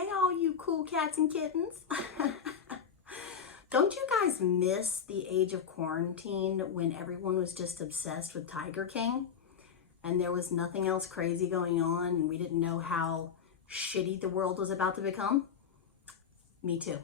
Hey, all you cool cats and kittens. Don't you guys miss the age of quarantine when everyone was just obsessed with Tiger King and there was nothing else crazy going on and we didn't know how shitty the world was about to become? Me too.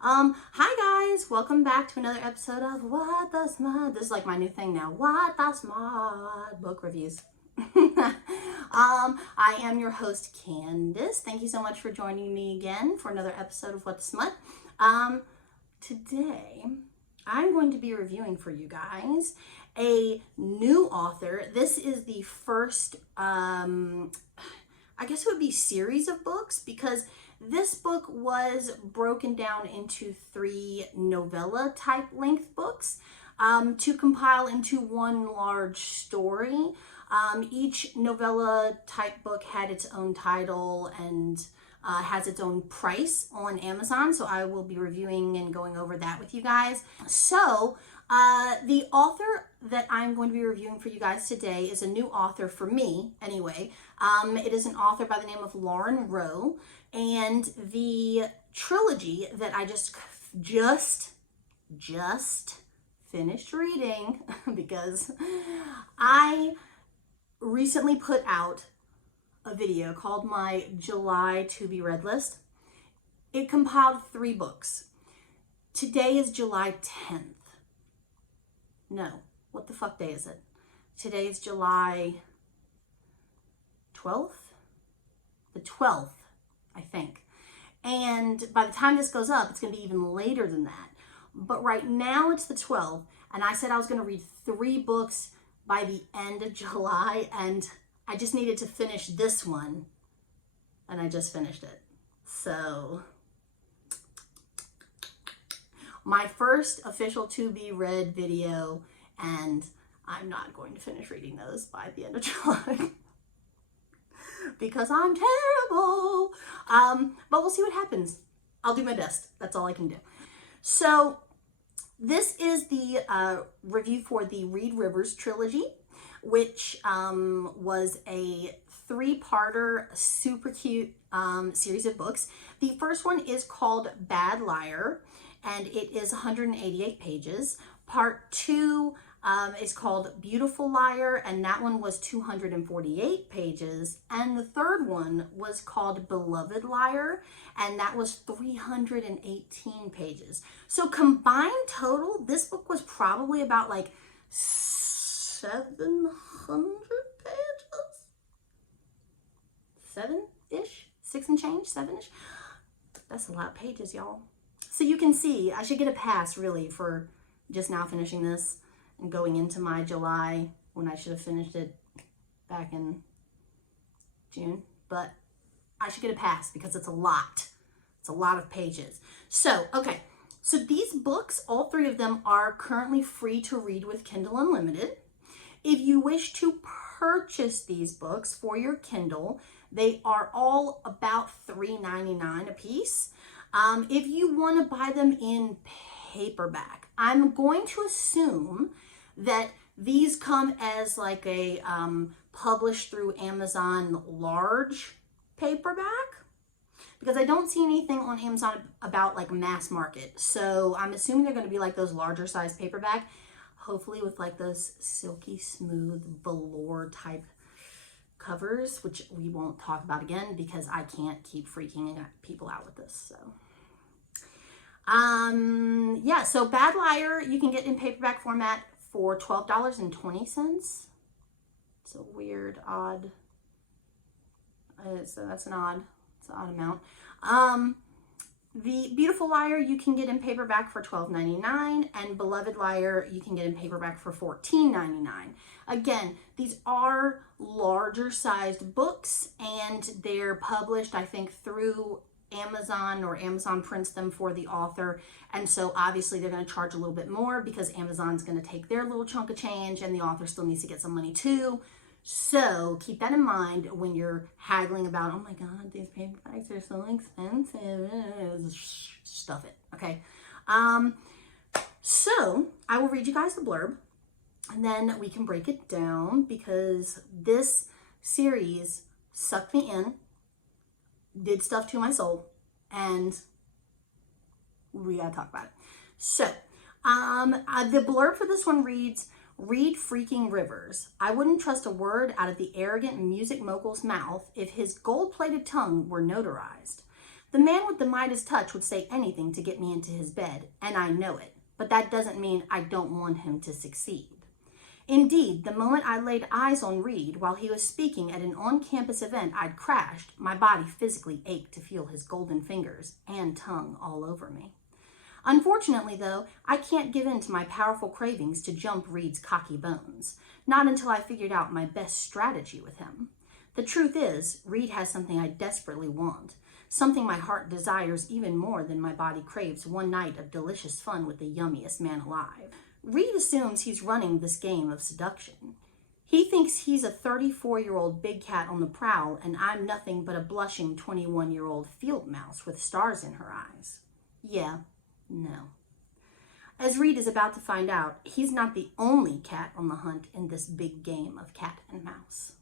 Hi guys, welcome back to another episode of What the Smut. This is like my new thing now. What the Smut book reviews. I am your host, Candace. Thank you so much for joining me again for another episode of What the Smut. Today, I'm going to be reviewing for you guys a new author. This is the first, I guess it would be series of books, because this book was broken down into 3 novella type length books to compile into one large story. Each novella type book had its own title and has its own price on Amazon. So I will be reviewing and going over that with you guys. So the author that I'm going to be reviewing for you guys today is a new author for me anyway. It is an author by the name of Lauren Rowe, and the trilogy that I just finished reading because I recently put out a video called my July to be read list. It compiled 3 books. Today is July 10th. No, what the fuck day is it? Today is July 12th? The 12th, I think. And by the time this goes up, it's going to be even later than that. But right now it's the 12th, and I said I was going to read 3 books by the end of July, and I just needed to finish this one, and I just finished it. So my first official to be read video, and I'm not going to finish reading those by the end of July because I'm terrible. But we'll see what happens. I'll do my best. That's all I can do. So this is the review for the Reed Rivers Trilogy, which was a 3-parter, super cute series of books. The first one is called Bad Liar, and it is 188 pages. Part 2 is called Beautiful Liar, and that one was 248 pages. And the third one was called Beloved Liar, and that was 318 pages. So combined total, this book was probably about like 700 pages? 7-ish? 6 and change? 7-ish? That's a lot of pages, y'all. So you can see, I should get a pass really for just now finishing this and going into my July when I should have finished it back in June. But I should get a pass because it's a lot. It's a lot of pages. So, okay. So these books, all 3 of them, are currently free to read with Kindle Unlimited. If you wish to purchase these books for your Kindle, they are all about $3.99 a piece. If you want to buy them in paperback, I'm going to assume that these come as like a published through Amazon large paperback, because I don't see anything on Amazon about like mass market. So I'm assuming they're going to be like those larger size paperback, hopefully with like those silky smooth velour type covers, which we won't talk about again because I can't keep freaking people out with this. So yeah, so Bad Liar you can get in paperback format for $12.20. It's a weird, odd, so that's an odd, it's an odd amount. The Beautiful Liar you can get in paperback for $12.99, and Beloved Liar you can get in paperback for $14.99. Again, these are larger sized books, and they're published, I think, through Amazon, or Amazon prints them for the author. And so obviously they're going to charge a little bit more because Amazon's going to take their little chunk of change and the author still needs to get some money too. So keep that in mind when you're haggling about, oh my God, these paperbacks are so expensive. Stuff it, okay? So I will read you guys the blurb and then we can break it down because this series sucked me in did stuff to my soul, and we gotta talk about it. So, the blurb for this one reads, Reed freaking Rivers. I wouldn't trust a word out of the arrogant music mogul's mouth if his gold-plated tongue were notarized. The man with the Midas touch would say anything to get me into his bed, and I know it, but that doesn't mean I don't want him to succeed. Indeed, the moment I laid eyes on Reed while he was speaking at an on-campus event I'd crashed, my body physically ached to feel his golden fingers and tongue all over me. Unfortunately, though, I can't give in to my powerful cravings to jump Reed's cocky bones, not until I figured out my best strategy with him. The truth is, Reed has something I desperately want, something my heart desires even more than my body craves one night of delicious fun with the yummiest man alive. Reed assumes he's running this game of seduction. He thinks he's a 34-year-old big cat on the prowl, and I'm nothing but a blushing 21-year-old field mouse with stars in her eyes. Yeah. No. As Reed is about to find out, he's not the only cat on the hunt in this big game of cat and mouse.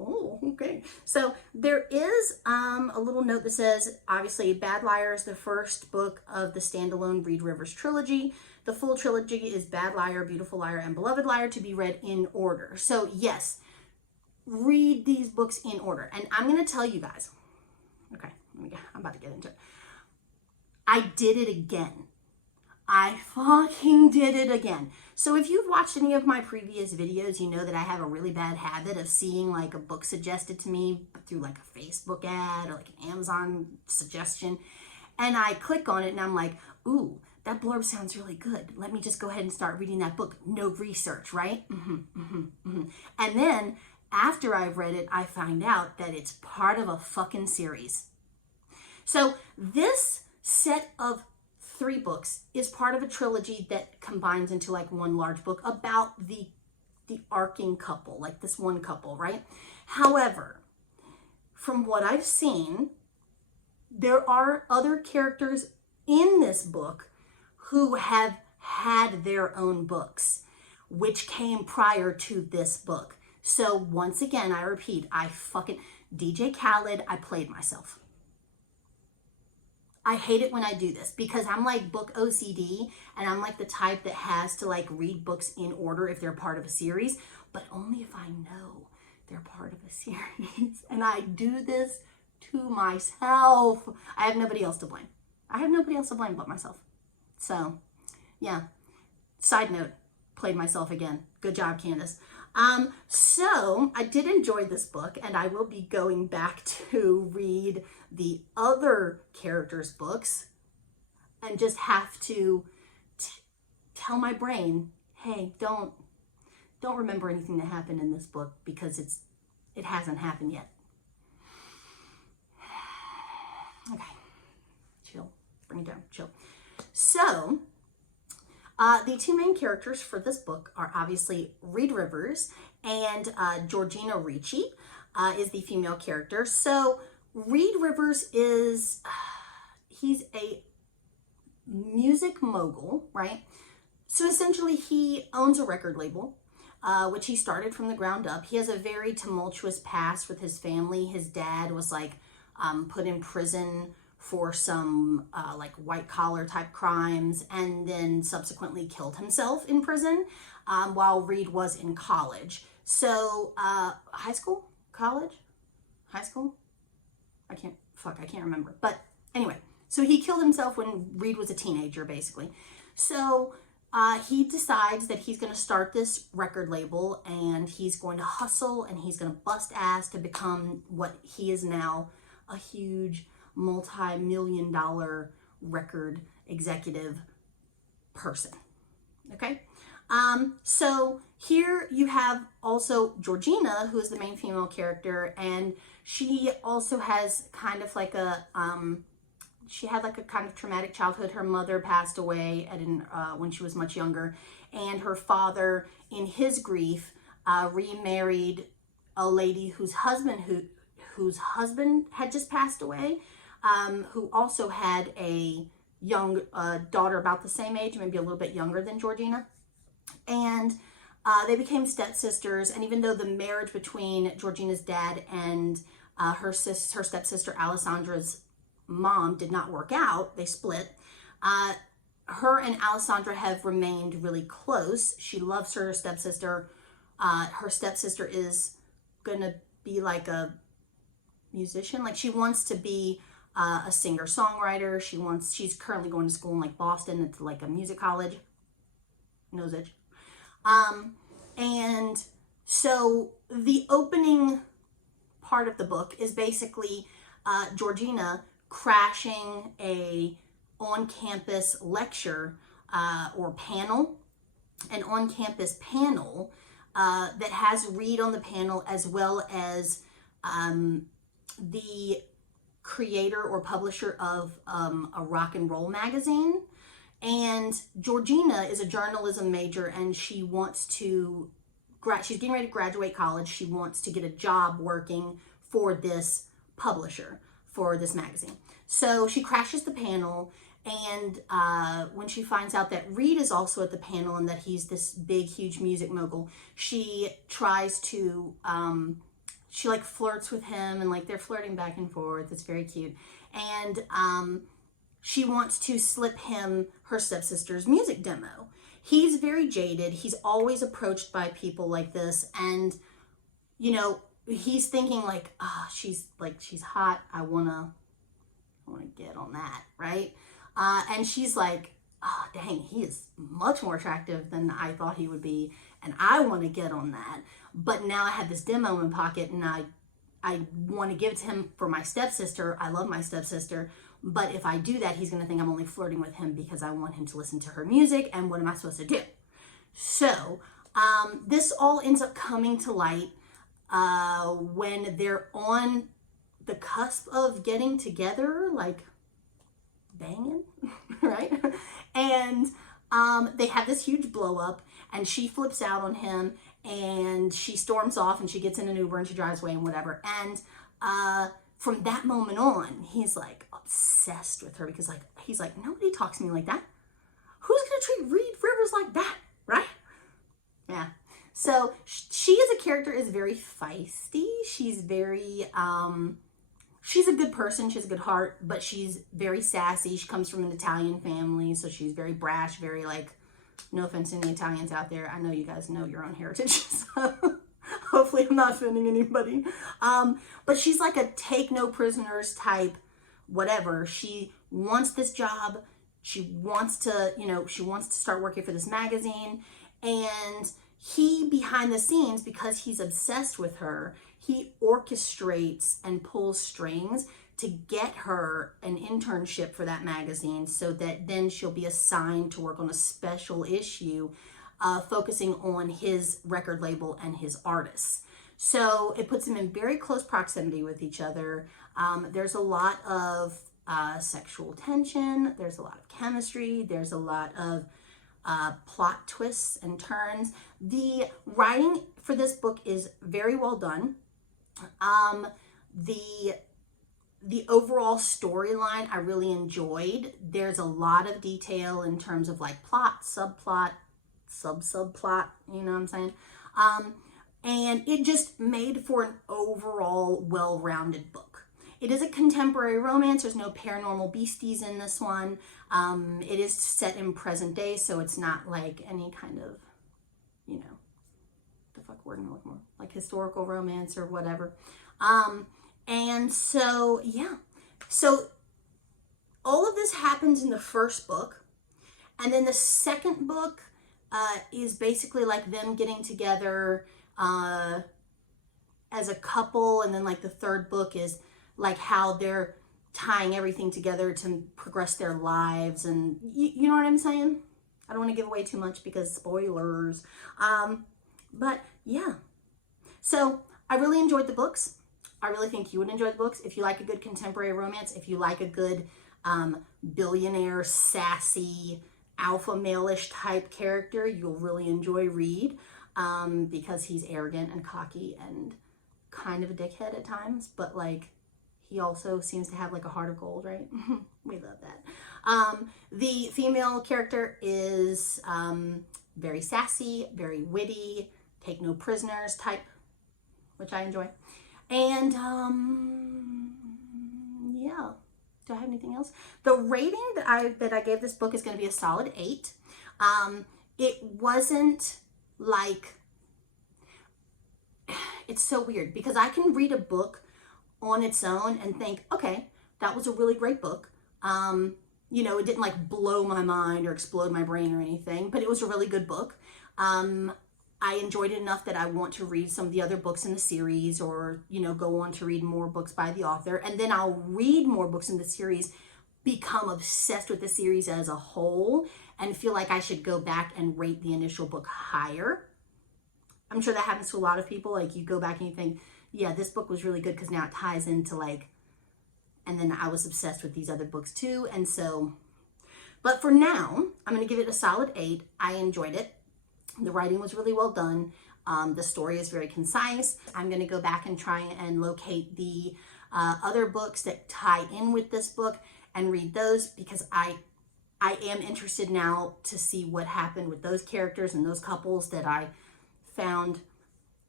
Oh, okay. So there is a little note that says, obviously, Bad Liar is the first book of the standalone Reed Rivers Trilogy. The full trilogy is Bad Liar, Beautiful Liar, and Beloved Liar, to be read in order. So yes, read these books in order. And I'm going to tell you guys, okay, I'm about to get into it. I did it again. I fucking did it again. So if you've watched any of my previous videos, you know that I have a really bad habit of seeing like a book suggested to me through like a Facebook ad or like an Amazon suggestion. And I click on it and I'm like, ooh, that blurb sounds really good. Let me just go ahead and start reading that book. No research, right? And then after I've read it, I find out that it's part of a fucking series. So this set of 3 books is part of a trilogy that combines into like one large book about the arcing couple, like this one couple, right? However, from what I've seen, there are other characters in this book who have had their own books, which came prior to this book. So once again, I repeat, DJ Khaled, I played myself. I hate it when I do this because I'm like book OCD and I'm like the type that has to like read books in order if they're part of a series, but only if I know they're part of a series. And I do this to myself. I have nobody else to blame. I have nobody else to blame but myself. So yeah, side note, played myself again. Good job, Candace. So I did enjoy this book and I will be going back to read the other characters' books and just have to tell my brain, hey, don't remember anything that happened in this book because it hasn't happened yet. Okay, chill, bring it down, chill. So the 2 main characters for this book are obviously Reed Rivers and Georgina Ricci is the female character. So Reed Rivers he's a music mogul, right? So essentially he owns a record label, which he started from the ground up. He has a very tumultuous past with his family. His dad was like put in prison for some like white collar type crimes and then subsequently killed himself in prison while Reed was in college. So high school? College? High school? I can't remember. But anyway, so he killed himself when Reed was a teenager basically. So he decides that he's going to start this record label and he's going to hustle and he's going to bust ass to become what he is now, a huge multi-million-dollar record executive person. Okay. So here you have also Georgina, who is the main female character, and she also has kind of like a she had like a kind of traumatic childhood. Her mother passed away when she was much younger, and her father, in his grief, remarried a lady whose husband had just passed away, who also had a young daughter about the same age, maybe a little bit younger than Georgina. And they became stepsisters. And even though the marriage between Georgina's dad and Her stepsister Alessandra's mom did not work out. They split. Her and Alessandra have remained really close. She loves her stepsister. Her stepsister is gonna be like a musician. Like she wants to be a singer-songwriter. She's currently going to school in like Boston. It's like a music college. Knows it. And so the opening part of the book is basically Georgina crashing a on-campus lecture or panel, an on-campus panel that has Reed on the panel, as well as the creator or publisher of a rock and roll magazine. And Georgina is a journalism major, and she wants to she's getting ready to graduate college. She wants to get a job working for this publisher, for this magazine. So she crashes the panel, and when she finds out that Reed is also at the panel and that he's this big, huge music mogul, she tries to, she like flirts with him, and like they're flirting back and forth. It's very cute. And she wants to slip him her stepsister's music demo. He's very jaded. He's always approached by people like this, and you know, he's thinking like, she's hot. I wanna get on that, right? And she's like, oh, dang, he is much more attractive than I thought he would be, and I want to get on that. But now I have this demo in my pocket, and I want to give it to him for my stepsister. I love my stepsister, but if I do that, he's going to think I'm only flirting with him because I want him to listen to her music, and what am I supposed to do? So this all ends up coming to light when they're on the cusp of getting together, like banging, right? And they have this huge blow up, and she flips out on him, and she storms off, and she gets in an Uber, and she drives away and whatever. And from that moment on, he's like obsessed with her, because like he's like, nobody talks to me like that. Who's gonna treat Reed Rivers like that, right? Yeah. So she as a character is very feisty. She's very she's a good person. She has a good heart, but she's very sassy. She comes from an Italian family, so she's very brash, very like, no offense to any Italians out there. I know you guys know your own heritage, so hopefully I'm not offending anybody. But she's like a take no prisoners type, whatever. She wants this job. She wants to, she wants to start working for this magazine. And he, behind the scenes, because he's obsessed with her, he orchestrates and pulls strings to get her an internship for that magazine, so that then she'll be assigned to work on a special issue focusing on his record label and his artists. So it puts them in very close proximity with each other. There's a lot of sexual tension. There's a lot of chemistry. There's a lot of plot twists and turns. The writing for this book is very well done. The overall storyline I really enjoyed. There's a lot of detail in terms of like plot, subplot, subplot, you know what I'm saying? And it just made for an overall well-rounded book. It is a contemporary romance. There's no paranormal beasties in this one. It is set in present day, so it's not like any kind of, the fuck word am I looking for? Like historical romance or whatever. And so, yeah. So all of this happens in the first book. And then the second book is basically like them getting together as a couple. And then like the third book is like how they're tying everything together to progress their lives. And you know what I'm saying? I don't want to give away too much because spoilers. But yeah. So I really enjoyed the books. I really think you would enjoy the books. If you like a good contemporary romance, if you like a good billionaire, sassy, alpha male-ish type character, you'll really enjoy Reed because he's arrogant and cocky and kind of a dickhead at times, but like he also seems to have like a heart of gold, right? We love that. The female character is very sassy, very witty, take no prisoners type, which I enjoy. And yeah. Do I have anything else? The rating that I gave this book is going to be a solid 8. It wasn't like, it's so weird because I can read a book on its own and think, okay, that was a really great book. You know, it didn't like blow my mind or explode my brain or anything, but it was a really good book. I enjoyed it enough that I want to read some of the other books in the series, or, you know, go on to read more books by the author. And then I'll read more books in the series, become obsessed with the series as a whole, and feel like I should go back and rate the initial book higher. I'm sure that happens to a lot of people. Like, you go back and you think, yeah, this book was really good because now it ties into like, and then I was obsessed with these other books too. And so, but for now, I'm going to give it a solid 8. I enjoyed it. The writing was really well done. The story is very concise. I'm going to go back and try and locate the other books that tie in with this book and read those, because I am interested now to see what happened with those characters and those couples that I found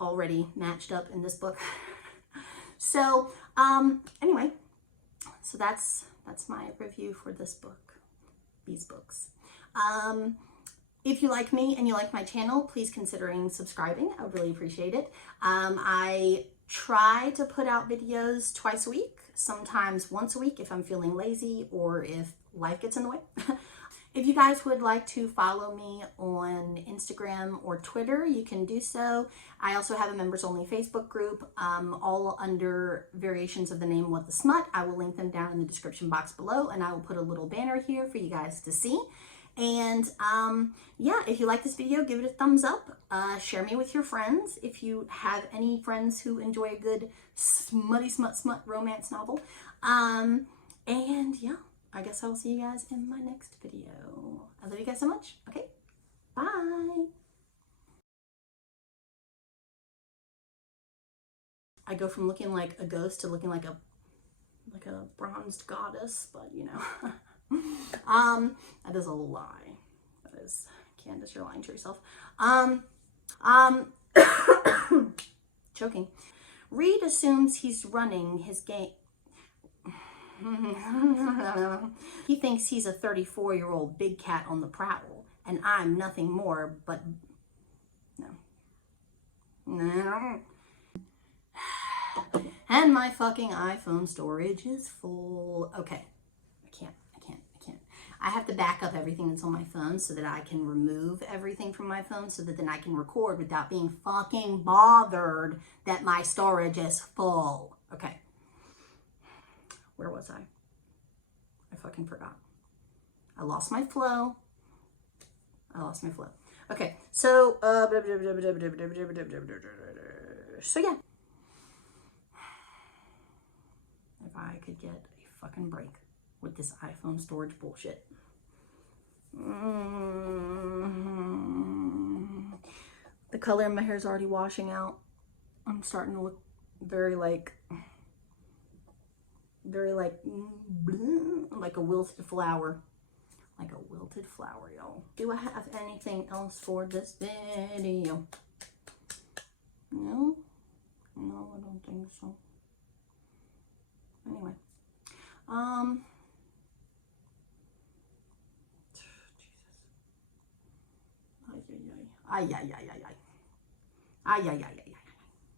already matched up in this book. So anyway, so that's my review for this book, these books. If you like me and you like my channel, please considering subscribing. I would really appreciate it. I try to put out videos twice a week, sometimes once a week if I'm feeling lazy or if life gets in the way. If you guys would like to follow me on Instagram or Twitter, you can do so. I also have a members only Facebook group, all under variations of the name What the Smut. I will link them down in the description box below, and I will put a little banner here for you guys to see. And yeah, if you like this video, give it a thumbs up. Share me with your friends if you have any friends who enjoy a good smutty smut romance novel. And yeah, I guess I'll see you guys in my next video. I love you guys so much. Okay, bye. I go from looking like a ghost to looking like a bronzed goddess, but you know. That is a lie. That is, Candace, you're lying to yourself. Choking. Reed assumes he's running his game. He thinks he's a 34-year-old big cat on the prowl, and I'm nothing more but no. And my fucking iPhone storage is full. Okay. I can't. I have to back up everything that's on my phone so that I can remove everything from my phone so that then I can record without being fucking bothered that my storage is full. Okay. Where was I? I fucking forgot. I lost my flow. Okay. So, so yeah. If I could get a fucking break with this iPhone storage bullshit. The color in my hair is already washing out. I'm starting to look very like a wilted flower. Like a wilted flower, y'all. Do I have anything else for this video? No? No, I don't think so. Anyway. Jesus. Ay.